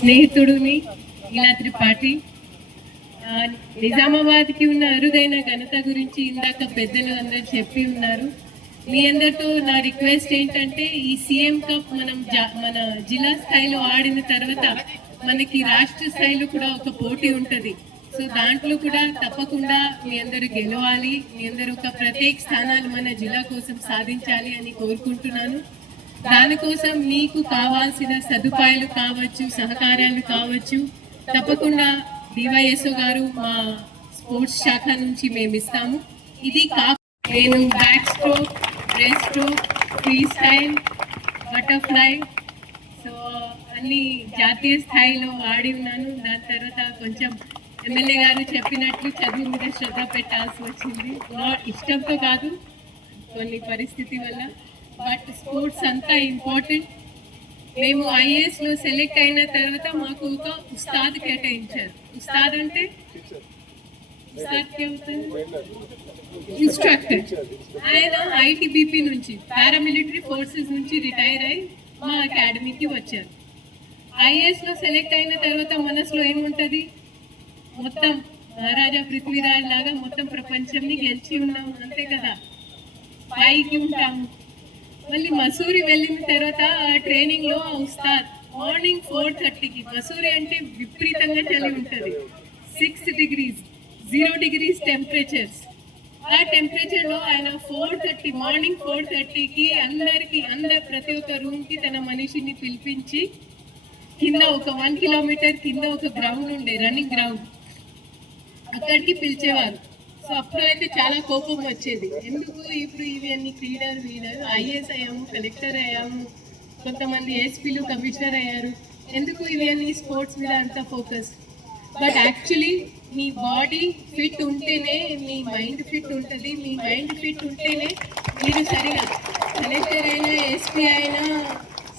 స్నేహితుడిని ఇలా త్రిపాఠి. నిజామాబాద్కి ఉన్న అరుదైన ఘనత గురించి ఇందాక పెద్దలు అందరు చెప్పి ఉన్నారు. మీ అందరితో నా రిక్వెస్ట్ ఏంటంటే ఈ సీఎం కప్ మనం మన జిల్లా స్థాయిలో ఆడిన తర్వాత మనకి రాష్ట్ర స్థాయిలో కూడా ఒక పోటీ ఉంటుంది. సో దాంట్లో కూడా తప్పకుండా మీ అందరూ గెలవాలి, మీ అందరూ ఒక ప్రత్యేక స్థానాలు మన జిల్లా కోసం సాధించాలి అని కోరుకుంటున్నాను. దానికోసం మీకు కావాల్సిన సదుపాయాలు కావచ్చు, సహకారాలు కావచ్చు, తప్పకుండా డివైఎస్ఓ గారు మా స్పోర్ట్స్ శాఖ నుంచి మేము ఇస్తాము. ఇది నేను back stroke, breast stroke, free style, butterfly, so అన్ని జాతీయ స్థాయిలో ఆడి ఉన్నాను. దాని తర్వాత కొంచెం ఎమ్మెల్యే గారు చెప్పినట్లు చదువు మీద శ్రద్ధ పెట్టాల్సి వచ్చింది. ఇష్టంతో కాదు, కొన్ని పరిస్థితి వల్ల. బట్ స్పోర్ట్స్ అంతా ఇంపార్టెంట్. మేము ఐఏఎస్లో సెలెక్ట్ అయిన తర్వాత మాకు ఒక ఉస్తాద్ కేటాయించారు. ఉస్తాద్ అంటే ఇన్స్ట్రక్టర్. ఆయన ఐటీబీపీ నుంచి, పారామిలిటరీ ఫోర్సెస్ నుంచి రిటైర్ అయి మా అకాడమీకి వచ్చారు. ఐఏఎస్లో సెలెక్ట్ అయిన తర్వాత మనసులో ఏముంటుంది, మొత్తం మహారాజా పృథ్వీరాజ్ లాగా మొత్తం ప్రపంచంని గెలిచి ఉన్నాము, అంతే కదా, పైకి ఉంటాము. మళ్ళీ మసూరి వెళ్ళిన తర్వాత ఆ ట్రైనింగ్లో ఉస్తాద్ మార్నింగ్ 4:30కి, మసూరి అంటే విపరీతంగా చలి ఉంటుంది, 6 degrees 0 degrees టెంపరేచర్స్. ఆ టెంపరేచర్లో ఆయన మార్నింగ్ 4:30కి ప్రతి ఒక్క రూమ్కి తన మనిషిని పిలిపించి కింద ఒక 1 kilometer కింద ఒక గ్రౌండ్ ఉండే, రన్నింగ్ గ్రౌండ్, అక్కడికి పిలిచేవారు. సో అప్పుడు అయితే చాలా కోపం వచ్చేది. ఎందుకు ఇప్పుడు ఇవన్నీ క్రీడలు ఐఏఎస్ అయ్యాము, కలెక్టర్ అయ్యాము, కొంతమంది ఎస్పీలు కమిషనర్ అయ్యారు, ఎందుకు ఇవన్నీ స్పోర్ట్స్ మీద అంత focus? But actually me body fit ఉంటేనే మీ మైండ్ ఫిట్ ఉంటుంది. మీ మైండ్ ఫిట్ ఉంటేనే మీరు సరిగా కలెక్టర్ అయినా, ఎస్పీ అయినా,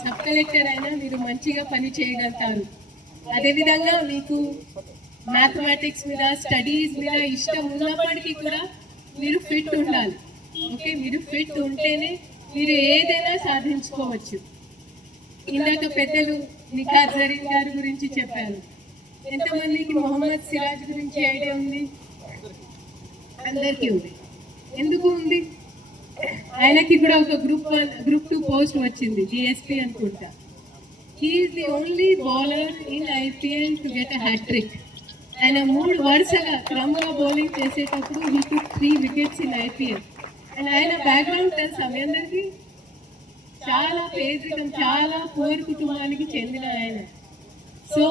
సబ్ కలెక్టర్ అయినా మీరు మంచిగా పని చేయగలుగుతారు. అదేవిధంగా మీకు మ్యాథమెటిక్స్ మీద, స్టడీస్ మీద ఇష్టం ఉన్నప్పటికీ కూడా మీరు ఫిట్ ఉండాలి. ఓకే, మీరు ఫిట్ ఉంటేనే మీరు ఏదైనా సాధించుకోవచ్చు. ఇందాక పెద్దలు నిఖార్ జరీన్ గారి గురించి చెప్పారు. ఎంతమందికి మొహమ్మద్ సిరాజ్ గురించి ఐడియా ఉంది? అందరికీ ఉంది. ఎందుకు ఉంది? ఆయనకి కూడా ఒక గ్రూప్ 2 పోస్ట్ వచ్చింది, డిఎస్పీ అనుకుంటా. He is the only bowler in IPL to get a hattrick. ఆయన 3 వరుసగా క్రమంగా బౌలింగ్ చేసేటప్పుడు he took 3 wickets in IPL. And ఆయన బ్యాక్గ్రౌండ్ తెలుసా మీ అందరికీ? చాలా పేదరికం, చాలా పూర్ కుటుంబానికి చెందిన ఆయన. సో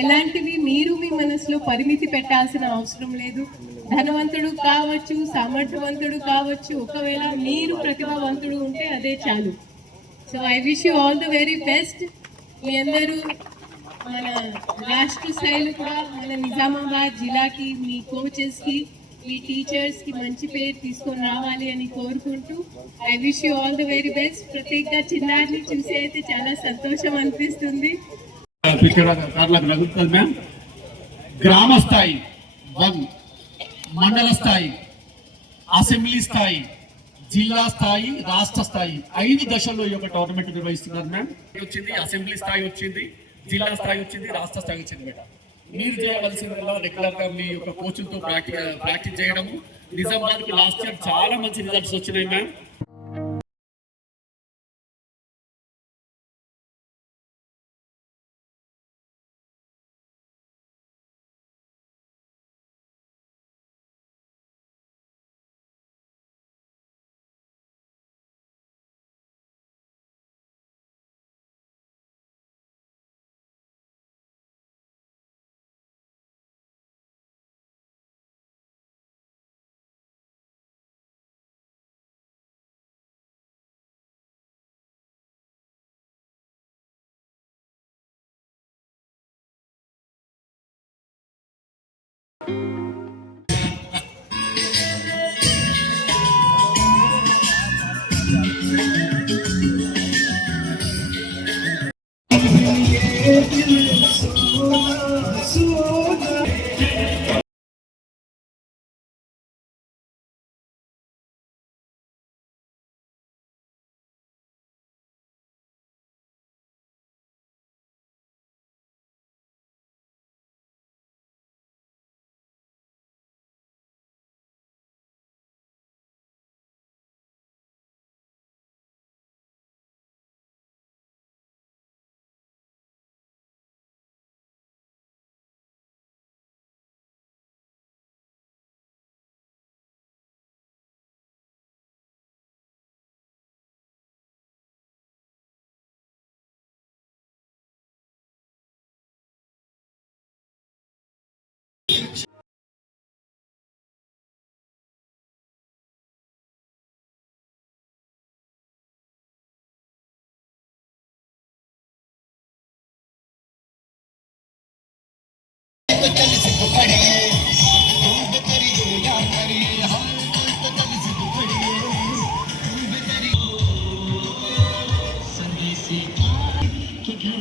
ఎలాంటివి మీరు మీ మనసులో పరిమితి పెట్టాల్సిన అవసరం లేదు. ధనవంతుడు కావచ్చు, సామర్థ్యవంతుడు కావచ్చు, ఒకవేళ మీరు ప్రతిభావంతుడు ఉంటే అదే చాలు. So I wish you all the very best. మీ అందరూ మన రాష్ట్ర స్థాయిలో కూడా మన నిజామాబాద్ జిల్లాకి, మీ కోచెస్కి, మీ టీచర్స్కి మంచి పేరు తీసుకొని రావాలి అని కోరుకుంటూ I wish you all the very best. ప్రత్యేకంగా చిన్నారిని చూసి అయితే చాలా సంతోషం అనిపిస్తుంది. గ్రామ స్థాయి 1, మండల స్థాయి, అసెంబ్లీ స్థాయి, జిల్లా స్థాయి, రాష్ట్ర స్థాయి 5 దశల్లో ఈ యొక్క టోర్నమెంట్ నిర్వహిస్తున్నారు మ్యామ్. వచ్చింది అసెంబ్లీ స్థాయి, వచ్చింది జిల్లా స్థాయి, వచ్చింది రాష్ట్ర స్థాయి వచ్చింది మేడం. మీరు చేయవలసిందల్లా రెగ్యులర్ గా మీ యొక్క కోచ్లతో ప్రాక్టీస్ చేయడము. నిజామాబాద్ కి లాస్ట్ ఇయర్ చాలా మంచి రిజల్ట్స్ వచ్చినాయి మ్యామ్. సుఖీ